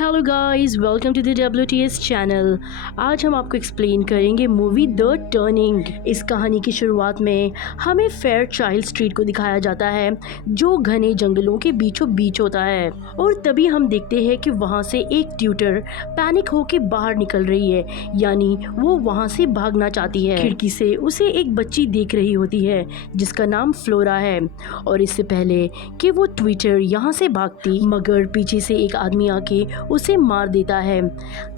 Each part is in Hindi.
Hello guys, welcome to the WTS channel. आज हम आपको एक्सप्लेन करेंगे मूवी द टर्निंग। इस कहानी की शुरुआत में हमें फेयर चाइल्ड स्ट्रीट को दिखाया जाता है जो घने जंगलों के बीचों बीच होता है। और तभी हम देखते हैं कि वहाँ से एक ट्यूटर पैनिक होकर बाहर निकल रही है, यानी वो वहाँ से भागना चाहती है। खिड़की से उसे एक बच्ची देख रही होती है जिसका नाम फ्लोरा है। और इससे पहले कि वो ट्विटर यहाँ से भागती, मगर पीछे से एक आदमी आके उसे मार देता है।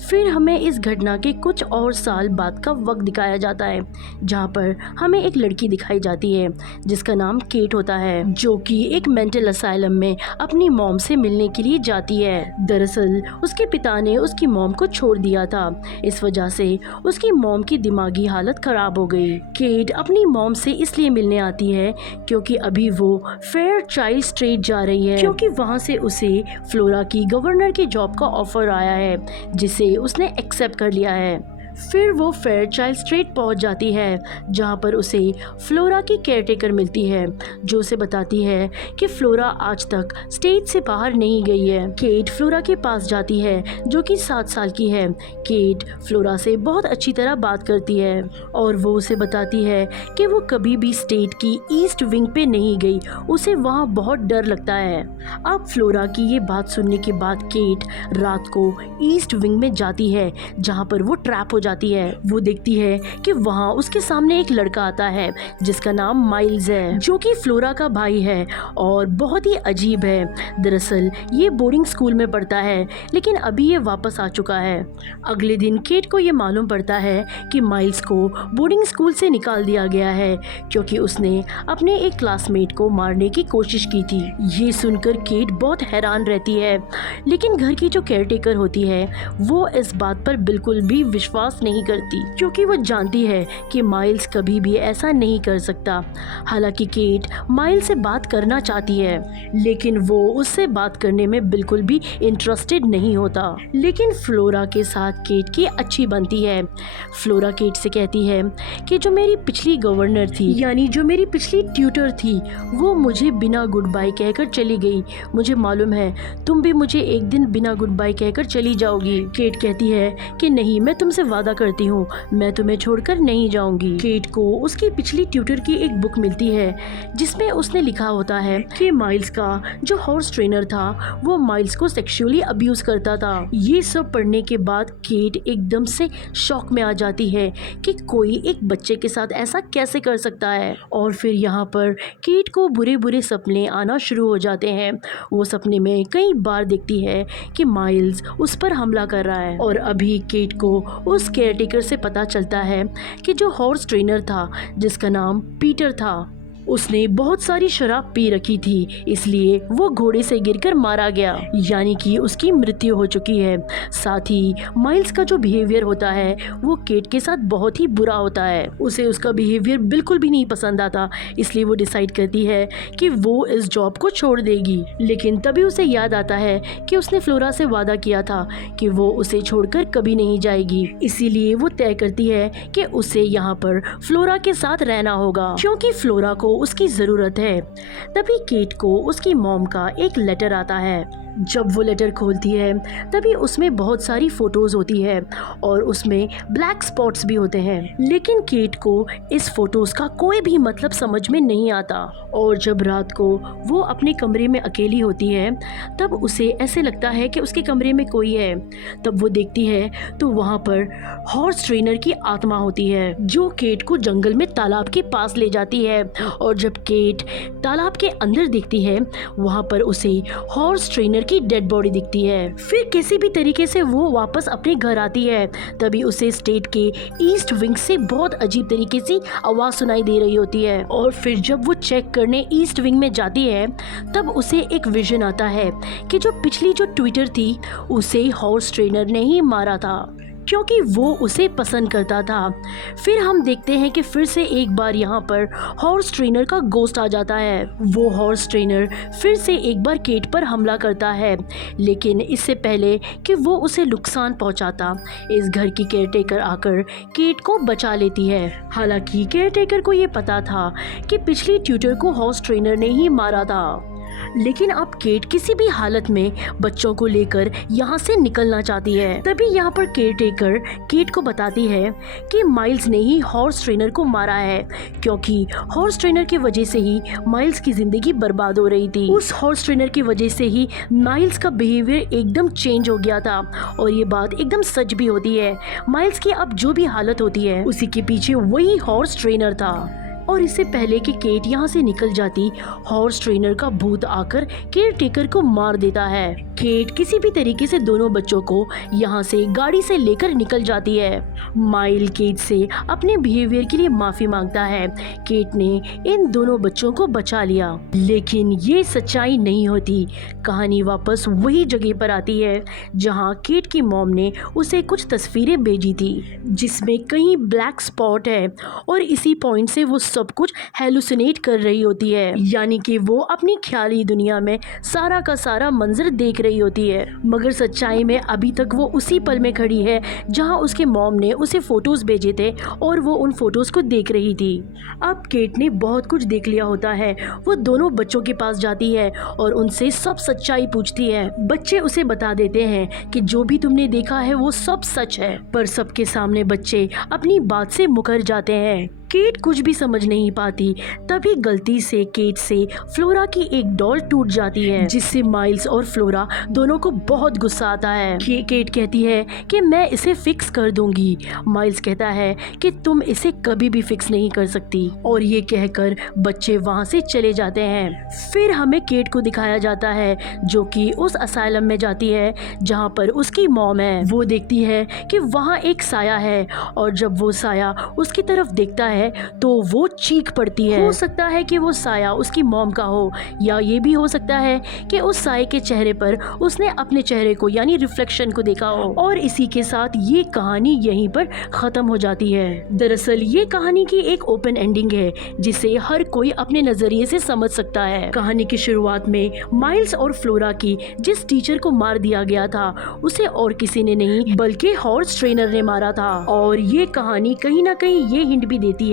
फिर हमें इस घटना के कुछ और साल बाद का वक्त दिखाया जाता है, जहाँ पर हमें एक लड़की दिखाई जाती है जिसका नाम केट होता है, जो कि एक मेंटल असाइलम में अपनी मॉम से मिलने के लिए जाती है। दरअसल उसके पिता ने उसकी मॉम को छोड़ दिया था, इस वजह से उसकी मॉम की दिमागी हालत खराब हो गई। केट अपनी मॉम से इसलिए मिलने आती है क्योंकि अभी वो फेयर चाइल्ड स्ट्रीट जा रही है, क्योंकि वहाँ से उसे फ्लोरा की गवर्नर की जॉब का ऑफर आया है जिसे उसने एक्सेप्ट कर लिया है। फिर वो फेयर चाइल्ड स्ट्रीट पहुंच जाती है, जहां पर उसे फ्लोरा की केयरटेकर मिलती है, जो उसे बताती है कि फ्लोरा आज तक स्टेट से बाहर नहीं गई है। केट फ्लोरा के पास जाती है, जो कि 7 साल की है। केट फ्लोरा से बहुत अच्छी तरह बात करती है और वो उसे बताती है कि वो कभी भी स्टेट की ईस्ट विंग पे नहीं गई, उसे वहाँ बहुत डर लगता है। अब फ्लोरा की ये बात सुनने के बाद केट रात को ईस्ट विंग में जाती है, जहाँ पर वो ट्रैप हो जाती है। वो देखती है कि वहाँ उसके सामने एक लड़का आता है जिसका नाम माइल्स है, जो कि फ्लोरा का भाई है और बहुत ही अजीब है। दरअसल ये बोर्डिंग स्कूल में पढ़ता है, लेकिन अभी ये वापस आ चुका है। अगले दिन केट को ये मालूम पड़ता है कि माइल्स को बोर्डिंग स्कूल से निकाल दिया गया है क्योंकि उसने अपने एक क्लासमेट को मारने की कोशिश की थी। ये सुनकर केट बहुत हैरान रहती है, लेकिन घर की जो केयरटेकर होती है वो इस बात पर बिल्कुल भी विश्वास नहीं करती, क्योंकि वो जानती है कि माइल्स कभी भी ऐसा नहीं कर सकता। हालांकि केट माइल्स से बात करना चाहती है, लेकिन वो उससे बात करने में बिल्कुल भी इंटरेस्टेड नहीं होता। लेकिन फ्लोरा के साथ केट की अच्छी बनती है। फ्लोरा केट से कहती है कि जो मेरी पिछली गवर्नर थी, यानी जो मेरी पिछली ट्यूटर थी, वो मुझे बिना गुड बाय कहकर चली गई। मुझे मालूम है तुम भी मुझे एक दिन बिना गुड बाय कहकर चली जाओगी। केट कहती है कि नहीं, मैं तुमसे वादा करती हूँ, मैं तुम्हें छोड़कर नहीं जाऊंगी। केट को उसकी पिछली ट्यूटर की एक बुक मिलती है जिसमें उसने लिखा होता है कि माइल्स का जो हॉर्स ट्रेनर था वो माइल्स को सेक्सुअली अब्यूज करता था। ये सब पढ़ने के बाद केट एकदम से शॉक में आ जाती है कि कोई एक बच्चे के साथ ऐसा कैसे कर सकता है। और फिर यहाँ पर केट को बुरे बुरे सपने आना शुरू हो जाते हैं। वो सपने में कई बार देखती है कि माइल्स उस पर हमला कर रहा है। और अभी केट को उस केयरटेकर से पता चलता है कि जो हॉर्स ट्रेनर था जिसका नाम पीटर था, उसने बहुत सारी शराब पी रखी थी, इसलिए वो घोड़े से गिरकर मारा गया, यानी कि उसकी मृत्यु हो चुकी है। साथ ही माइल्स का जो बिहेवियर होता है वो केट के साथ बहुत ही बुरा होता है। उसे उसका बिहेवियर बिल्कुल भी नहीं पसंद आता, इसलिए वो डिसाइड करती है कि वो इस जॉब को छोड़ देगी। लेकिन तभी उसे याद आता है कि उसने फ्लोरा से वादा किया था कि वो उसे छोड़कर कभी नहीं जाएगी, इसीलिए वो तय करती है कि उसे यहाँ पर फ्लोरा के साथ रहना होगा, क्योंकि फ्लोरा को उसकी जरूरत है। तभी केट को उसकी मॉम का एक लेटर आता है। जब वो लेटर खोलती है तभी उसमें बहुत सारी फोटोज होती है और उसमें ब्लैक स्पॉट्स भी होते हैं, लेकिन केट को इस फोटोज का कोई भी मतलब समझ में नहीं आता। और जब रात को वो अपने कमरे में अकेली होती है तब उसे ऐसे लगता है कि उसके कमरे में कोई है। तब वो देखती है तो वहाँ पर हॉर्स ट्रेनर की आत्मा होती है, जो केट को जंगल में तालाब के पास ले जाती है। और जब केट तालाब के अंदर देखती है वहाँ पर उसे हॉर्स ट्रेनर की डेड बॉडी दिखती है। फिर किसी भी तरीके से वो वापस अपने घर आती है। तभी उसे स्टेट के ईस्ट विंग से बहुत अजीब तरीके से आवाज सुनाई दे रही होती है। और फिर जब वो चेक करने ईस्ट विंग में जाती है तब उसे एक विजन आता है कि जो पिछली जो ट्विटर थी उसे हॉर्स ट्रेनर ने ही मारा था, क्योंकि वो उसे पसंद करता था। फिर हम देखते हैं कि फिर से एक बार यहाँ पर हॉर्स ट्रेनर का गोस्ट आ जाता है। वो हॉर्स ट्रेनर फिर से एक बार केट पर हमला करता है, लेकिन इससे पहले कि वो उसे नुकसान पहुँचाता, इस घर की केयरटेकर आकर केट को बचा लेती है। हालांकि केयरटेकर को ये पता था कि पिछली ट्यूटर को हॉर्स ट्रेनर ने ही मारा था। लेकिन अब केट किसी भी हालत में बच्चों को लेकर यहाँ से निकलना चाहती है। तभी यहाँ पर केयर टेकर केट को बताती है कि माइल्स ने ही हॉर्स ट्रेनर को मारा है, क्योंकि हॉर्स ट्रेनर की वजह से ही माइल्स की जिंदगी बर्बाद हो रही थी। उस हॉर्स ट्रेनर की वजह से ही माइल्स का बिहेवियर एकदम चेंज हो गया था और ये बात एकदम सच भी होती है। माइल्स की अब जो भी हालत होती है उसी के पीछे वही हॉर्स ट्रेनर था। और इससे पहले कि केट यहाँ से निकल जाती, हॉर्स ट्रेनर का भूत आकर केयर टेकर को मार देता है। केट किसी भी तरीके से दोनों बच्चों को यहाँ से गाड़ी से लेकर निकल जाती है। माइल केट से अपने बिहेवियर के लिए माफी मांगता है। केट ने इन दोनों बच्चों को बचा लिया, लेकिन ये सच्चाई नहीं होती। कहानी वापस वही जगह पर आती है जहाँ केट की मॉम ने उसे कुछ तस्वीरें भेजी थी जिसमें कई ब्लैक स्पॉट है और इसी पॉइंट से वो सब कुछ हेलुसिनेट कर रही होती है, यानी कि वो अपनी ख्याली दुनिया में सारा का सारा मंजर देख रही होती है। मगर सच्चाई में अभी तक वो उसी पल में खड़ी है जहां उसके मॉम ने उसे फोटोज भेजे थे और वो उन फोटोज को देख रही थी। अब केट ने बहुत कुछ देख लिया होता है। वो दोनों बच्चों के पास जाती है और उनसे सब सच्चाई पूछती है। बच्चे उसे बता देते हैं कि जो भी तुमने देखा है वो सब सच है, पर सबके सामने बच्चे अपनी बात से मुकर जाते हैं। केट कुछ भी समझ नहीं पाती। तभी गलती से केट से फ्लोरा की एक डॉल टूट जाती है, जिससे माइल्स और फ्लोरा दोनों को बहुत गुस्सा आता है। केट कहती है कि मैं इसे फिक्स कर दूंगी। माइल्स कहता है कि तुम इसे कभी भी फिक्स नहीं कर सकती, और ये कहकर बच्चे वहाँ से चले जाते हैं। फिर हमें केट को दिखाया जाता है जो कि उस असाइलम में जाती है जहाँ पर उसकी मॉम है। वो देखती है कि वहाँ एक साया है, और जब वो साया उसकी तरफ देखता है तो वो चीख पड़ती है। हो सकता है कि वो साया उसकी मॉम का हो, या ये भी हो सकता है कि उस साये के चेहरे पर उसने अपने चेहरे को यानी रिफ्लेक्शन को देखा हो। और इसी के साथ ये कहानी यहीं पर खत्म हो जाती है। दरअसल ये कहानी की एक ओपन एंडिंग है जिसे हर कोई अपने नजरिए से समझ सकता है। कहानी की शुरुआत में माइल्स और फ्लोरा की जिस टीचर को मार दिया गया था उसे और किसी ने नहीं बल्कि हॉर्स ट्रेनर ने मारा था। और ये कहानी कहीं ना कहीं ये हिंट भी देती है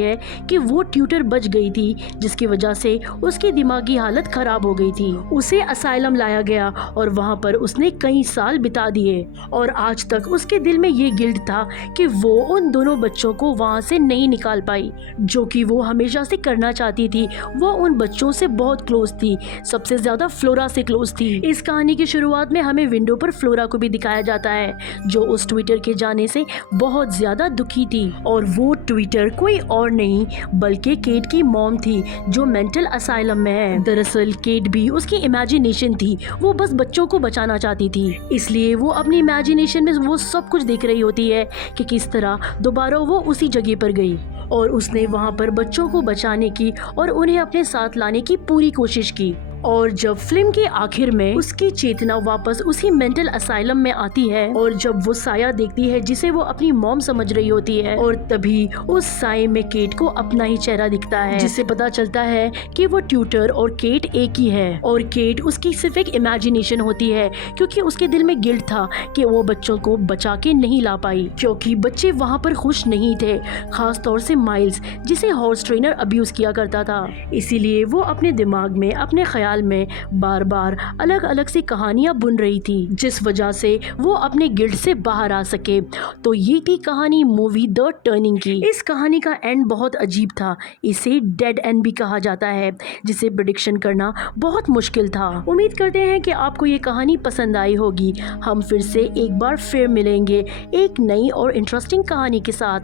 कि वो ट्यूटर बच गई थी, जिसकी वजह से उसकी दिमागी हालत खराब हो गई थी। उसे असाइलम लाया गया और वहाँ पर उसने कई साल बिता दिए, और आज तक उसके दिल में ये गिल्ट था कि वो उन दोनों बच्चों को वहाँ से नहीं निकाल पाई, जो कि वो हमेशा से करना चाहती थी। वो उन बच्चों से बहुत क्लोज थी, सबसे ज्यादा फ्लोरा से क्लोज थी। इस कहानी की शुरुआत में हमें विंडो पर फ्लोरा को भी दिखाया जाता है, जो उस ट्विटर के जाने से बहुत ज्यादा दुखी थी, और वो ट्विटर कोई और नहीं बल्कि केट की मॉम थी जो मेंटल असाइलम में है। दरअसल केट भी उसकी इमेजिनेशन थी, वो बस बच्चों को बचाना चाहती थी, इसलिए वो अपनी इमेजिनेशन में वो सब कुछ देख रही होती है कि किस तरह दोबारा वो उसी जगह पर गई और उसने वहाँ पर बच्चों को बचाने की और उन्हें अपने साथ लाने की पूरी कोशिश की। और जब फिल्म के आखिर में उसकी चेतना वापस उसी मेंटल असाइलम में आती है, और जब वो साया देखती है जिसे वो अपनी मॉम समझ रही होती है, और तभी उस साये में केट को अपना ही चेहरा दिखता है, जिससे पता चलता है कि वो ट्यूटर और केट एक ही है, और केट उसकी सिर्फ एक इमेजिनेशन होती है, क्योंकि उसके दिल में गिल्ट था कि वो बच्चों को बचा के नहीं ला पाई, क्योंकि बच्चे वहाँ पर खुश नहीं थे, खास तौर से माइल्स जिसे हॉर्स ट्रेनर अब्यूज किया करता था। इसीलिए वो अपने दिमाग में अपने ख्याल में बार बार अलग अलग सी कहानियां बुन रही थी, जिस वजह से वो अपने गिल्ट से बाहर आ सके। तो ये थी कहानी मूवी द टर्निंग की। इस कहानी का एंड बहुत अजीब था, इसे डेड एंड भी कहा जाता है, जिसे प्रेडिक्शन करना बहुत मुश्किल था। उम्मीद करते हैं कि आपको ये कहानी पसंद आई होगी। हम फिर से एक बार फिर मिलेंगे एक नई और इंटरेस्टिंग कहानी के साथ।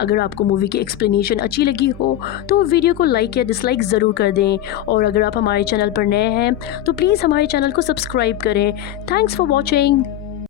अगर आपको मूवी की एक्सप्लेनेशन अच्छी लगी हो तो वीडियो को लाइक या डिसलाइक जरूर कर दें, और अगर आप हमारे चैनल पर नए हैं तो प्लीज़ हमारे चैनल को सब्सक्राइब करें। Thanks for watching.